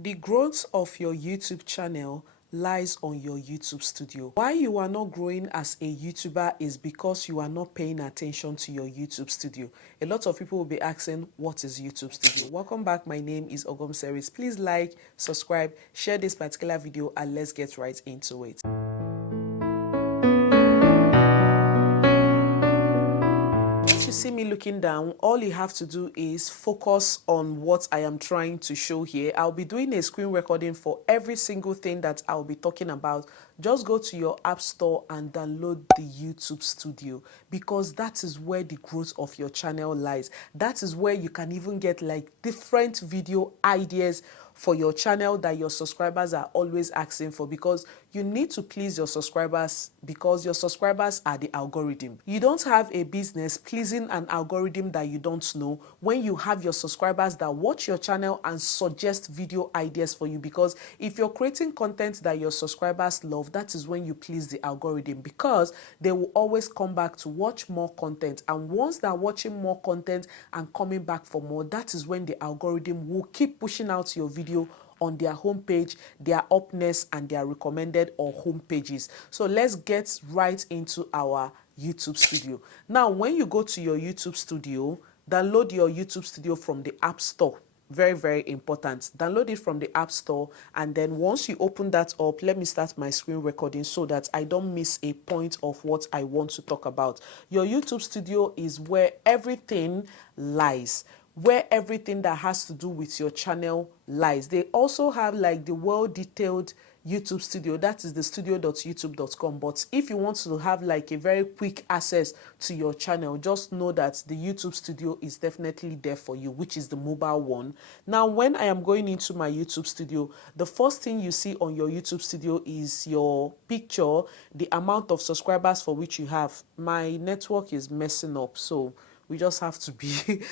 The growth of your YouTube channel lies on your YouTube studio. Why you are not growing as a YouTuber is because you are not paying attention to your YouTube studio. A lot of people will be asking, what is YouTube studio? Welcome back. My name is OGOM'S. Please like, subscribe, share this particular video, and let's get right into it. You see me looking down, all you have to do is focus on what I am trying to show here. I'll be doing a screen recording for every single thing that I'll be talking about. Just go to your app store and download the YouTube studio, because that is where the growth of your channel lies. That is where you can even get like different video ideas for your channel that your subscribers are always asking for, because you need to please your subscribers, because your subscribers are the algorithm. You don't have a business pleasing an algorithm that you don't know when you have your subscribers that watch your channel and suggest video ideas for you, because if you're creating content that your subscribers love, that is when you please the algorithm, because they will always come back to watch more content, and once they're watching more content and coming back for more, that is when the algorithm will keep pushing out your video on their homepage, their upness, and their recommended or home pages. So let's get right into our YouTube studio. Now, when you go to your YouTube studio, download your YouTube studio from the App Store. Very, very important. Download it from the App Store, and then once you open that up, let me start my screen recording so that I don't miss a point of what I want to talk about. Your YouTube studio is where everything lies, where everything that has to do with your channel lies. They also have like the well-detailed YouTube studio, that is the studio.youtube.com. But if you want to have like a very quick access to your channel, just know that the YouTube studio is definitely there for you, which is the mobile one. Now, when I am going into my YouTube studio, the first thing you see on your YouTube studio is your picture, the amount of subscribers for which you have. My network is messing up, so we just have to be,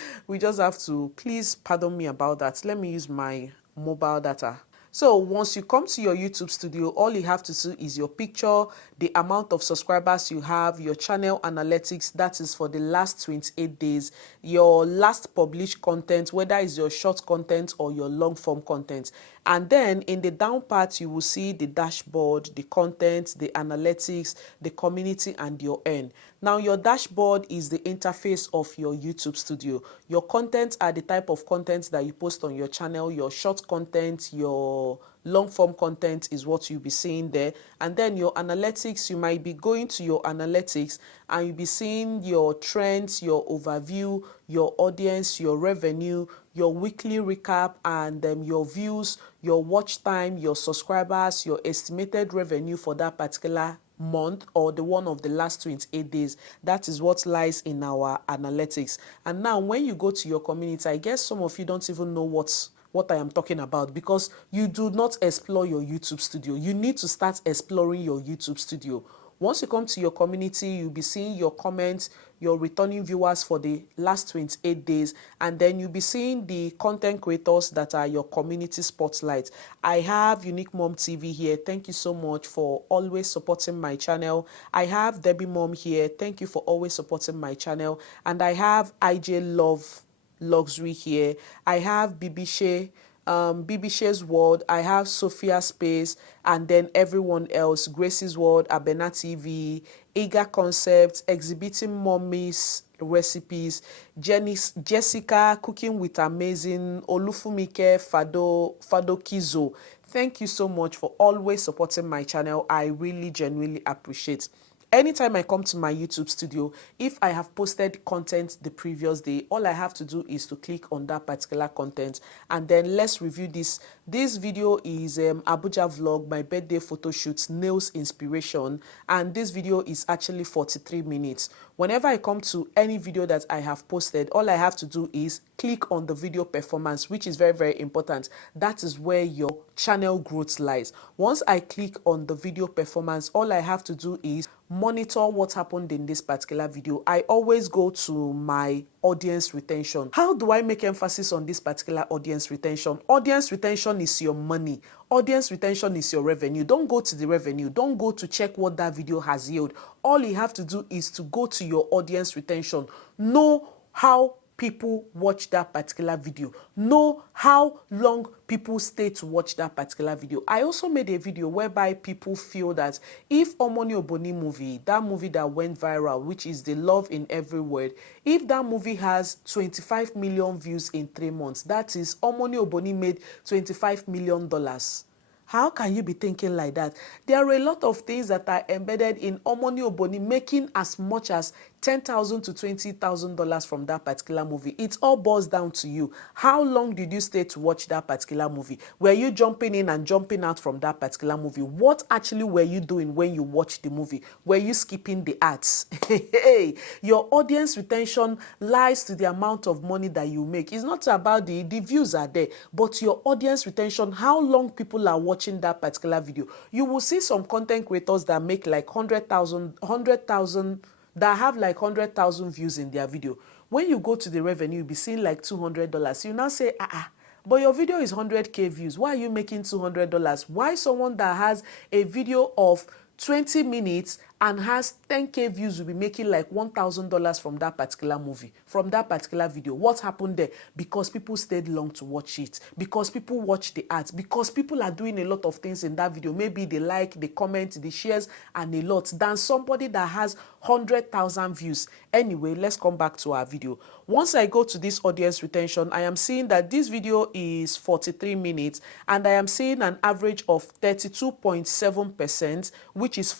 please pardon me about that. Let me use my mobile data. So once you come to your YouTube studio, all you have to do is your picture, the amount of subscribers you have, your channel analytics, that is for the last 28 days, your last published content, whether it's your short content or your long form content. And then in the down part, you will see the dashboard, the content, the analytics, the community, and your earn. Now, your dashboard is the interface of your YouTube studio. Your content are the type of content that you post on your channel. Your short content, your long form content is what you'll be seeing there. And then your analytics, you might be going to your analytics and you'll be seeing your trends, your overview, your audience, your revenue, your weekly recap, and your views, your watch time, your subscribers, your estimated revenue for that particular month or the one of the last 28 days. That is what lies in our analytics. And now when you go to your community, I guess some of you don't even know what I am talking about, because you do not explore your YouTube studio. You need to start exploring your YouTube studio. Once you come to your community, you'll be seeing your comments, your returning viewers for the last 28 days, and then you'll be seeing the content creators that are your community spotlight. I have Unique Mom TV here. Thank you so much for always supporting my channel. I have Debbie Mom here. Thank you for always supporting my channel. And I have IJ Love Luxury here. I have Bibishe's World, I have Sophia Space, and then everyone else, Grace's World, Abena TV, Eager Concepts, Exhibiting Mommy's Recipes, Jessica Cooking with Amazing, Olufumike, Fado Kizo. Thank you so much for always supporting my channel. I really genuinely appreciate. Anytime I come to my YouTube studio, if I have posted content the previous day, all I have to do is to click on that particular content, and then let's review this. This video is Abuja vlog, my birthday photo shoot, nails inspiration, and this video is actually 43 minutes. Whenever I come to any video that I have posted, all I have to do is click on the video performance, which is very, very important. That is where your channel growth lies. Once I click on the video performance, all I have to do is monitor what happened in this particular video. I always go to my audience retention. How do I make emphasis on this particular audience retention? Audience retention is your money. Audience retention is your revenue. Don't go to the revenue. Don't go to check what that video has yielded. All you have to do is to go to your audience retention. Know how people watch that particular video. Know how long people stay to watch that particular video. I also made a video whereby people feel that if Omoni Oboni movie, that movie that went viral, which is The Love in Every Word, if that movie has 25 million views in 3 months, that is Omoni Oboni made $25 million. How can you be thinking like that? There are a lot of things that are embedded in Omoni Oboni making as much as $10,000 to $20,000 from that particular movie. It all boils down to you. How long did you stay to watch that particular movie? Were you jumping in and jumping out from that particular movie? What actually were you doing when you watched the movie? Were you skipping the ads? Your audience retention lies to the amount of money that you make. It's not about the views are there, but your audience retention, how long people are watching that particular video. You will see some content creators that make like 100,000 that have like 100,000 views in their video. When you go to the revenue, you'll be seeing like $200. You now say, but your video is 100K views. Why are you making $200? Why someone that has a video of 20 minutes and has 10K views will be making like $1,000 from that particular movie, from that particular video? What happened there? Because people stayed long to watch it, because people watch the ads, because people are doing a lot of things in that video. Maybe they like, they comment, they shares, and a lot than somebody that has 100,000 views. Anyway, let's come back to our video. Once I go to this audience retention, I am seeing that this video is 43 minutes and I am seeing an average of 32.7%, which is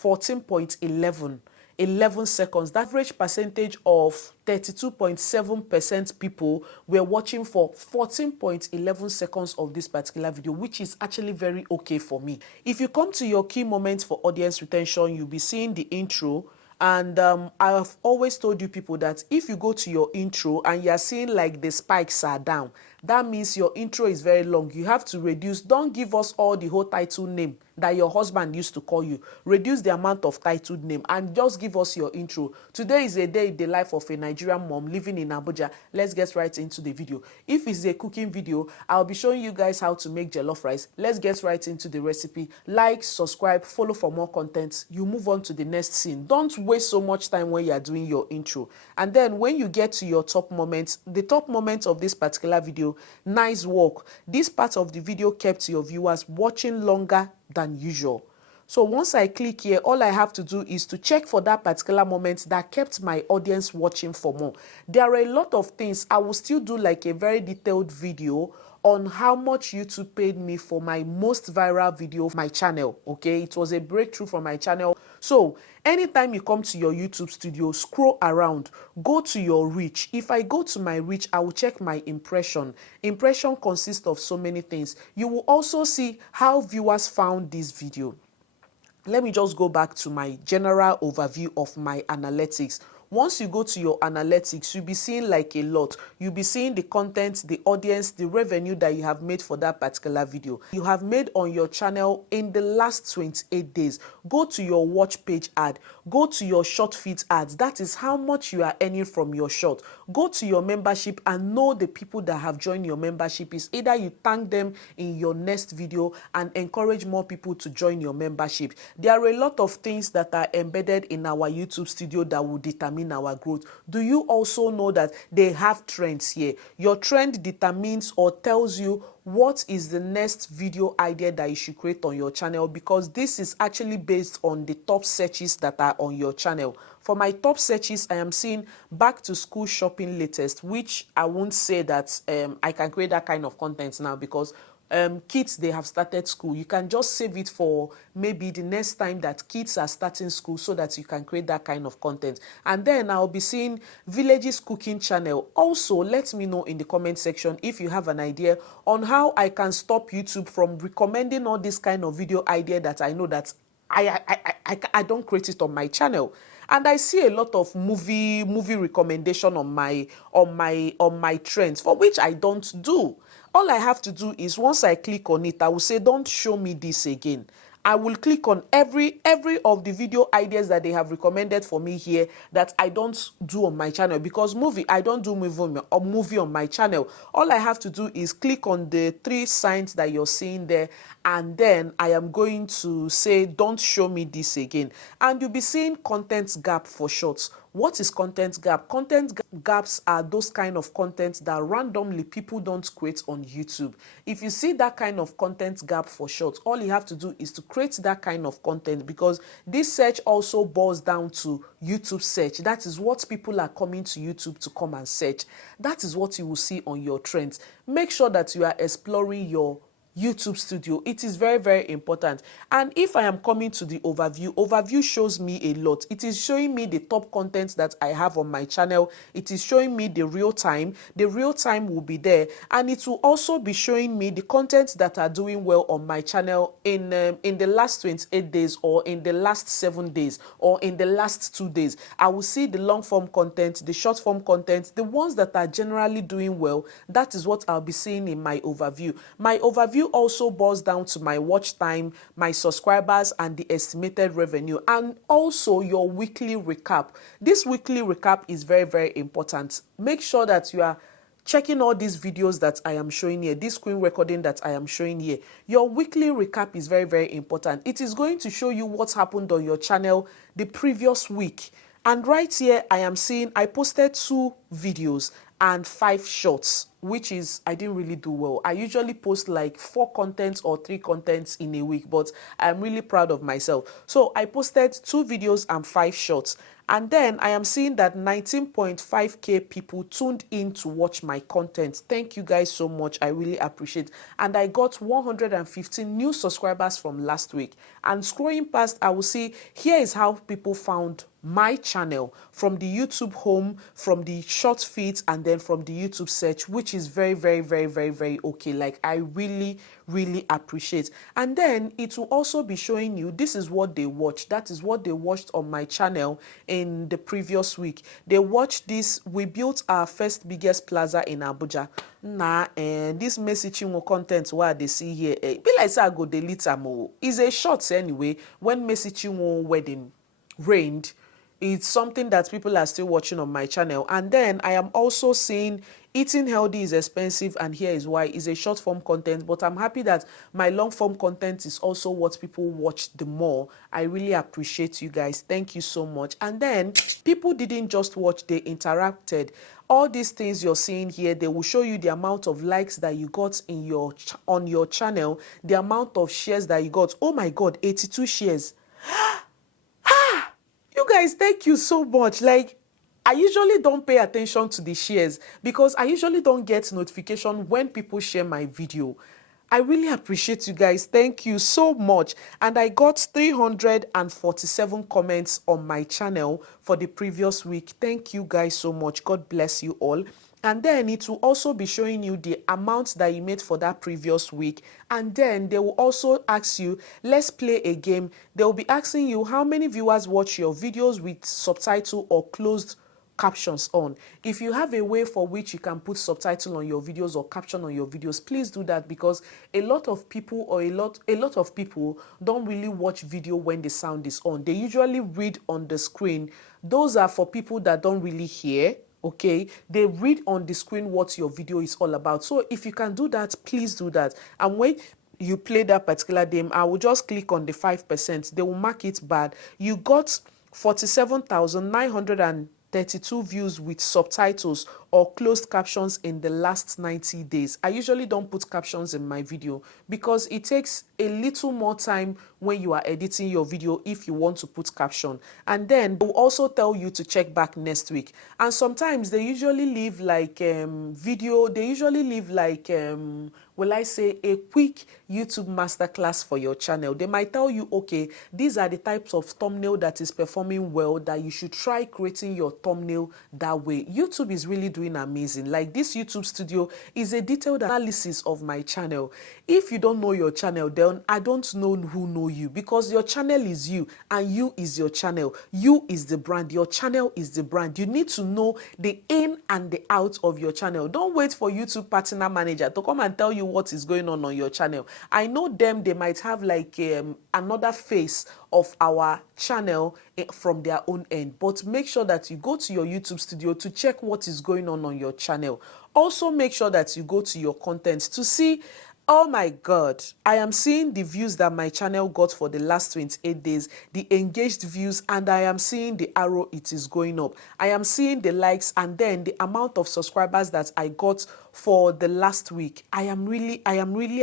11 seconds. The average percentage of 32.7% people were watching for 14.11 seconds of this particular video, which is actually very okay for me. If you come to your key moments for audience retention, you'll be seeing the intro. And I've always told you people that if you go to your intro and you're seeing like the spikes are down, that means your intro is very long. You have to reduce. Don't give us all the whole title name that your husband used to call you. Reduce the amount of titled name and just give us your intro. Today is a day in the life of a Nigerian mom living in Abuja. Let's get right into the video. If it's a cooking video, I'll be showing you guys how to make jollof rice. Let's get right into the recipe. Like, subscribe, follow for more content. You move on to the next scene. Don't waste so much time when you're doing your intro. And then when you get to your top moments, the top moments of this particular video, nice work. This part of the video kept your viewers watching longer than usual. So once I click here, all I have to do is to check for that particular moment that kept my audience watching for more. There are a lot of things. I will still do like a very detailed video on how much YouTube paid me for my most viral video of my channel. Okay, it was a breakthrough for my channel. So anytime you come to your YouTube studio, scroll around, go to your reach. If I go to my reach, I will check my impression. Impression consists of so many things. You will also see how viewers found this video. Let me just go back to my general overview of my analytics. Once you go to your analytics, you'll be seeing like a lot. You'll be seeing the content, the audience, the revenue that you have made for that particular video. You have made on your channel in the last 28 days. Go to your watch page ad. Go to your short feed ads. That is how much you are earning from your short. Go to your membership and know the people that have joined your membership. Is either you thank them in your next video and encourage more people to join your membership. There are a lot of things that are embedded in our YouTube studio that will determine our growth. Do you also know that they have trends here? Your trend determines or tells you what is the next video idea that you should create on your channel, because this is actually based on the top searches that are on your channel. For my top searches, I am seeing back to school shopping latest, which I won't say that I can create that kind of content now because kids, they have started school. You can just save it for maybe the next time that kids are starting school so that you can create that kind of content. And then I'll be seeing Villages Cooking Channel. Also, let me know in the comment section if you have an idea on how I can stop YouTube from recommending all this kind of video idea that I know that I don't create it on my channel. And I see a lot of movie recommendation on my trends, for which I don't do. All I have to do is once I click on it, I will say, don't show me this again. I will click on every of the video ideas that they have recommended for me here that I don't do on my channel, because I don't do movie on my channel. All I have to do is click on the 3 signs that you're seeing there, and then I am going to say, don't show me this again. And you'll be seeing content gap for shorts. What is content gap? Gaps are those kind of content that randomly people don't create on YouTube. If you see that kind of content gap for short, all you have to do is to create that kind of content, because this search also boils down to YouTube search. That is what people are coming to YouTube to come and search. That is what you will see on your trends. Make sure that you are exploring your YouTube studio. It is very, very important. And if I am coming to the overview shows me a lot. It is showing me the top content that I have on my channel. It is showing me the real time. The real time will be there, and it will also be showing me the content that are doing well on my channel in the last 28 days, or in the last 7 days, or in the last 2 days. I will see the long form content, the short form content, the ones that are generally doing well. That is what I'll be seeing in my overview. My overview also boils down to my watch time, my subscribers, and the estimated revenue, and also your weekly recap. This weekly recap is very, very important. Make sure that you are checking all these videos that I am showing here, this screen recording that I am showing here. Your weekly recap is very, very important. It is going to show you what happened on your channel the previous week. And right here, I am seeing I posted 2 videos and 5 shorts, which is, I didn't really do well. I usually post like 4 contents or 3 contents in a week, but I'm really proud of myself. So I posted 2 videos and 5 shorts. And then I am seeing that 19.5K people tuned in to watch my content. Thank you guys so much. I really appreciate. And I got 115 new subscribers from last week. And scrolling past, I will see here is how people found my channel, from the YouTube home, from the short feeds, and then from the YouTube search, which is very, very, very, very, very okay. Like, I really, really appreciate. And then it will also be showing you this is what they watched. That is what they watched on my channel in the previous week. They watched this. We built our first biggest plaza in Abuja. This messaging content what they see here, be like say I go delete them. It's a short anyway. When messaging wedding reigned, it's something that people are still watching on my channel. And then I am also seeing eating healthy is expensive, and here is why. It's a short form content, but I'm happy that my long form content is also what people watch the more. I really appreciate you guys. Thank you so much. And then people didn't just watch, they interacted. All these things you're seeing here, they will show you the amount of likes that you got in your on your channel, the amount of shares that you got. Oh my God, 82 shares. You guys, thank you so much. Like, I usually don't pay attention to the shares because I usually don't get notification when people share my video. I really appreciate you guys. Thank you so much. And I got 347 comments on my channel for the previous week. Thank you guys so much. God bless you all. And then it will also be showing you the amount that you made for that previous week. And then they will also ask you, let's play a game. They will be asking you how many viewers watch your videos with subtitle or closed captions on. If you have a way for which you can put subtitle on your videos or caption on your videos, please do that, because a lot of people or a lot of people don't really watch video when the sound is on. They usually read on the screen. Those are for people that don't really hear. Okay, they read on the screen what your video is all about. So if you can do that, please do that. And when you play that particular game, I will just click on the 5%. They will mark it bad. You got 47,932 views with subtitles or closed captions in the last 90 days. I usually don't put captions in my video because it takes a little more time when you are editing your video if you want to put caption. And then they will also tell you to check back next week. And sometimes they usually leave like will I say a quick YouTube masterclass for your channel. They might tell you, okay, these are the types of thumbnail that is performing well, that you should try creating your thumbnail that way. YouTube is really doing amazing. Like, this YouTube studio is a detailed analysis of my channel. If you don't know your channel, then I don't know who know you, because your channel is you and you is your channel. You is the brand. Your channel is the brand. You need to know the in and the out of your channel. Don't wait for YouTube partner manager to come and tell you what is going on your channel. I know them, they might have like another face of our channel from their own end, but make sure that you go to your YouTube studio to check what is going on your channel. Also make sure that you go to your content to see Oh my God, I am seeing the views that my channel got for the last 28 days, the engaged views, and I am seeing the arrow, it is going up. I am seeing the likes and then the amount of subscribers that I got for the last week. I am really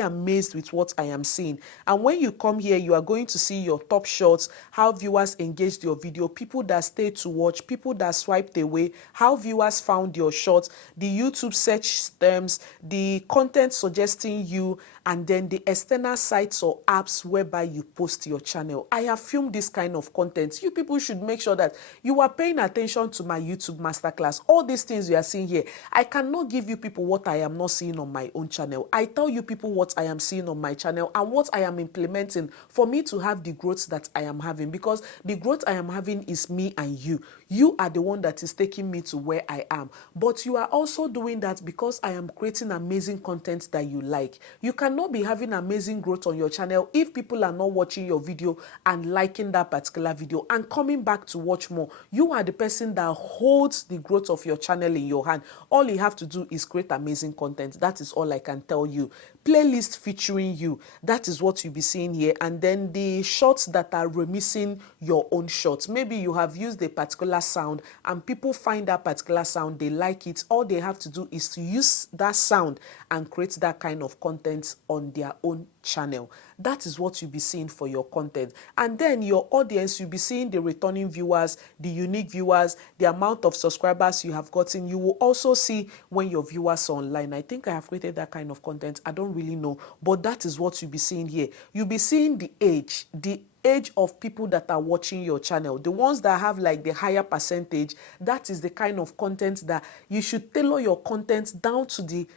amazed with what I am seeing. And when you come here, you are going to see your top shots, how viewers engaged your video, people that stayed to watch, people that swiped away, how viewers found your shots, the YouTube search terms, the content suggesting you, and then the external sites or apps whereby you post your channel. I have filmed this kind of content. You people should make sure that you are paying attention to my YouTube masterclass. All these things you are seeing here, I cannot give you people what I am not seeing on my own channel. I tell you people what I am seeing on my channel and what I am implementing for me to have the growth that I am having, because the growth I am having is me and you. You are the one that is taking me to where I am, but you are also doing that because I am creating amazing content that you like. You cannot be having amazing growth on your channel if people are not watching your video and liking that particular video and coming back to watch more. You are the person that holds the growth of your channel in your hand. All you have to do is create amazing content. That is all I can tell you. Playlist featuring you, that is what you'll be seeing here. And then the shots that are remixing your own shots. Maybe you have used a particular sound and people find that particular sound, they like it. All they have to do is to use that sound and create that kind of content on their own channel. That is what you'll be seeing for your content. And then your audience, you'll be seeing the returning viewers, the unique viewers, the amount of subscribers you have gotten. You will also see when your viewers are online. I think I have created that kind of content. I don't really know, but that is what you'll be seeing here. You'll be seeing the age of people that are watching your channel. The ones that have like the higher percentage, that is the kind of content that you should tailor your content down to the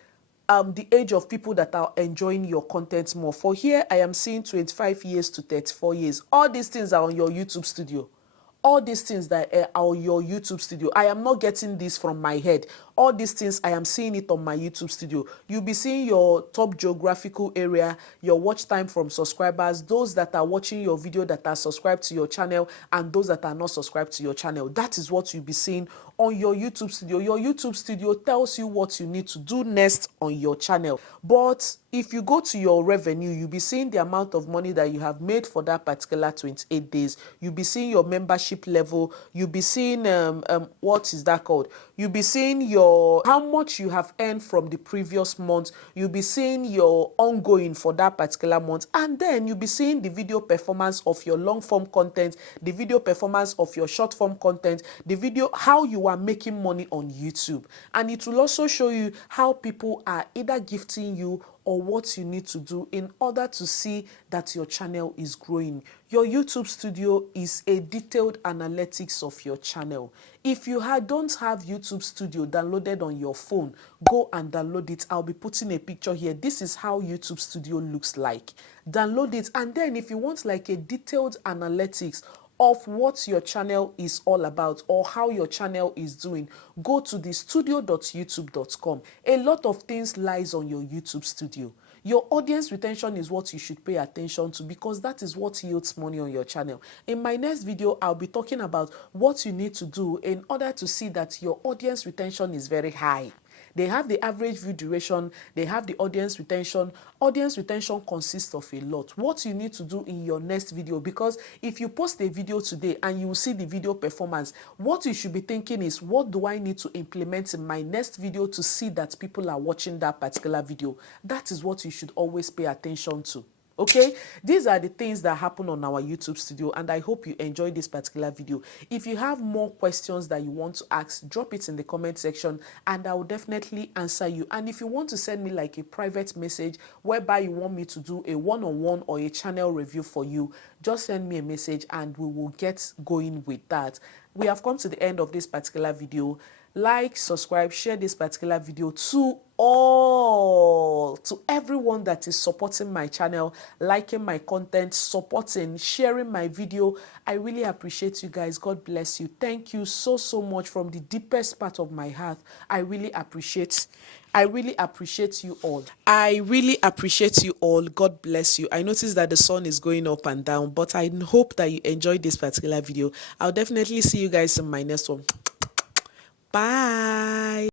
age of people that are enjoying your content more. For here, I am seeing 25 years to 34 years. All these things are on your YouTube studio. All these things that are on your YouTube studio. I am not getting this from my head. All these things, I am seeing it on my YouTube studio. You'll be seeing your top geographical area, your watch time from subscribers, those that are watching your video that are subscribed to your channel, and those that are not subscribed to your channel. That is what you'll be seeing on your YouTube studio. Your YouTube studio tells you what you need to do next on your channel. But if you go to your revenue, you'll be seeing the amount of money that you have made for that particular 28 days. You'll be seeing your membership level. You'll be seeing, what is that called? You'll be seeing how much you have earned from the previous month. You'll be seeing your ongoing for that particular month. And then you'll be seeing the video performance of your long form content, the video performance of your short form content, the video, how you are making money on YouTube. And it will also show you how people are either gifting you or what you need to do in order to see that your channel is growing. Your YouTube studio is a detailed analytics of your channel. If you don't have YouTube studio downloaded on your phone, go and download it. I'll be putting a picture here. This is how YouTube studio looks like. Download it, and then if you want like a detailed analytics of what your channel is all about or how your channel is doing, go to the studio.youtube.com. A lot of things lies on your YouTube studio. Your audience retention is what you should pay attention to, because that is what yields money on your channel. In my next video, I'll be talking about what you need to do in order to see that your audience retention is very high. They have the average view duration, they have the audience retention. Audience retention consists of a lot. What you need to do in your next video, because if you post a video today and you will see the video performance, what you should be thinking is, what do I need to implement in my next video to see that people are watching that particular video? That is what you should always pay attention to. Okay, these are the things that happen on our YouTube studio, and I hope you enjoyed this particular video. If you have more questions that you want to ask, drop it in the comment section and I will definitely answer you. And if you want to send me like a private message whereby you want me to do a one-on-one or a channel review for you, just send me a message and we will get going with that. We have come to the end of this particular video. Like, subscribe, share this particular video to everyone that is supporting my channel, liking my content, supporting, sharing my video. I really appreciate you guys. God bless you. Thank you so much from the deepest part of my heart. I really appreciate you all. I really appreciate you all. God bless you. I noticed that the sun is going up and down, but I hope that you enjoyed this particular video. I'll definitely see you guys in my next one. Bye.